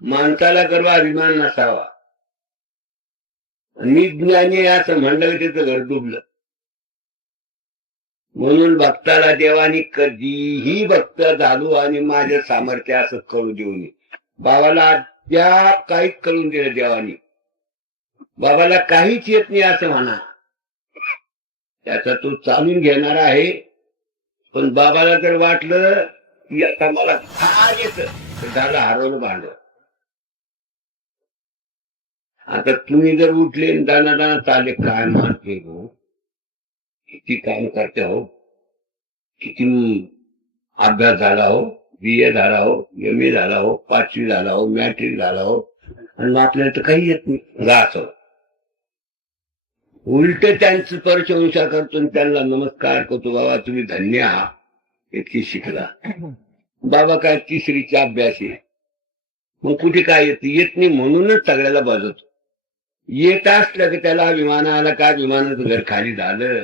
माणसाला गर्व अभिमान नसावा. मी ज्ञानी असं म्हणलं तिचं त्याचं घर डुबलं. म्हणून भक्ताला देवानी कधीही भक्त झालो आणि माझ्या सामर्थ्य असं करू देऊ नये. बाबाला अद्याप काहीच करून दिलं देवानी. बाबाला काहीच येत नाही असं म्हणा. त्याचा तो चालून घेणार आहे. पण बाबाला जर वाटलं की आता मला फार येत झालं हरवलं भांड आता तुम्ही जर उठले दाना दाना चाले काय मानते हो किती काम करते हो? किती अभ्यास झाला हो? बी ए झाला हो? एम ए झाला हो? पाचवी झाला हो? मॅट्रिक झाला हो? आणि मग आपल्याला तर काही येत नाही. गाच उलट त्यांची प्रशंसा करतो त्यांना नमस्कार करतो. बाबा तुम्ही धन्य आहात. इतकी शिकला. बाबा काय तिसरीचा अभ्यास आहे. मग कुठे काय येत? येत नाही म्हणूनच सगळ्याला बाजवतो. येत असलं की त्याला विमान आला का विमानाचं घर खाली झालं?